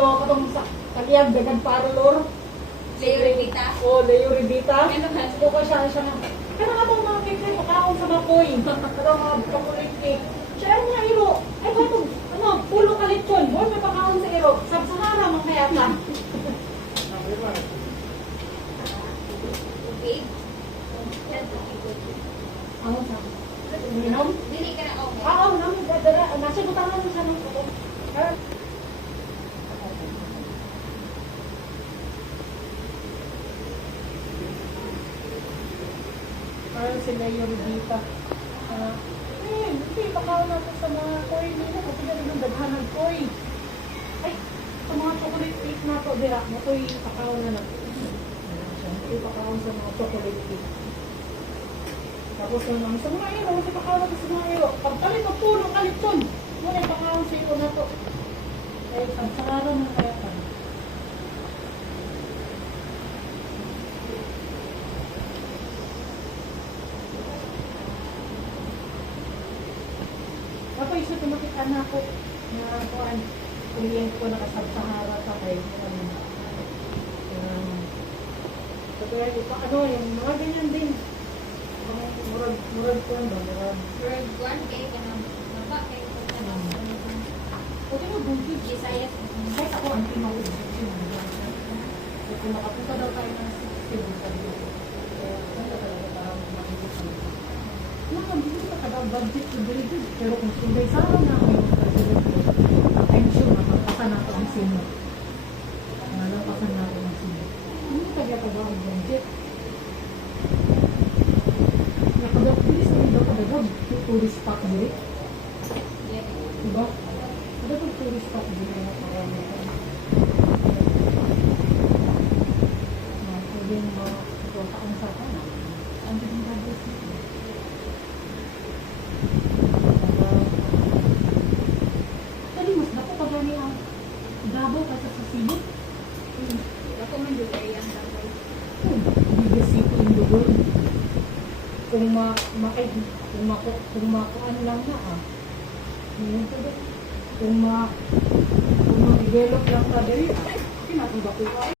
Leo, katong sa kaliyag, dagan parlor. Leo Rivita. O, Leo Rivita. Ano ba? So, ko siya nga. Pero nga itong mga cake na pakaon sa mapoy. Katong mga chocolate cake. Siya nga, iro. Ay, ba itong, pulo kalitsyon. Huwag may pakaon sa iro. Sahara, mga kaya ka. Okay. Ano sa? Minom? Dili ka na okay. Oo, namin. Nasa gutangan mo sa nung ko. Parang sila yung dita. Hindi, pakaw natin sa mga koy. Hindi na, kasi na rin ang daghanag koy. Ay, sa mga chocolate cake na to, dira, na to'y pakaw na natin. Ito pakaw sa mga chocolate cake. Tapos naman, sa mga iro, kasi pakaw natin sa mga iro. Pagkalit ang puno, kalitsyon. Muna yung pakaw sa iro na to. Ay, ang sararo na kaya pa. Ako isa tumakita na ako na kuan kliyente ko nakasabsahara sa kay kaya ano yung mga ganyan din murag kuan ba Bird one kay kanang baba kay kanang okay mo bungkid Visayas. kahit ako ang tinawag so kung nakapunta daw tayo ng Cebu sa dito kaya saan talaga parang makikita hindi ka kada budget to very good. Pero kung sunday sana na ngayon president ko, I'm sure mapagpasan nato ang sino. Nalampasan nato ang sino. Hindi taga-taga ang budget. Nakagag-tourist ko daw kadagag tourist spot dito. Diba? Kadagag tourist spot dito na parang pwedeng makakuhaan sa kanan. Ang din budget dito. Davao kasi sa Cebu. Ako man yung area ang Davao. Biggest city in the world. Kung makuan lang na kung ma-develop lang ka dali, kinatubak ko.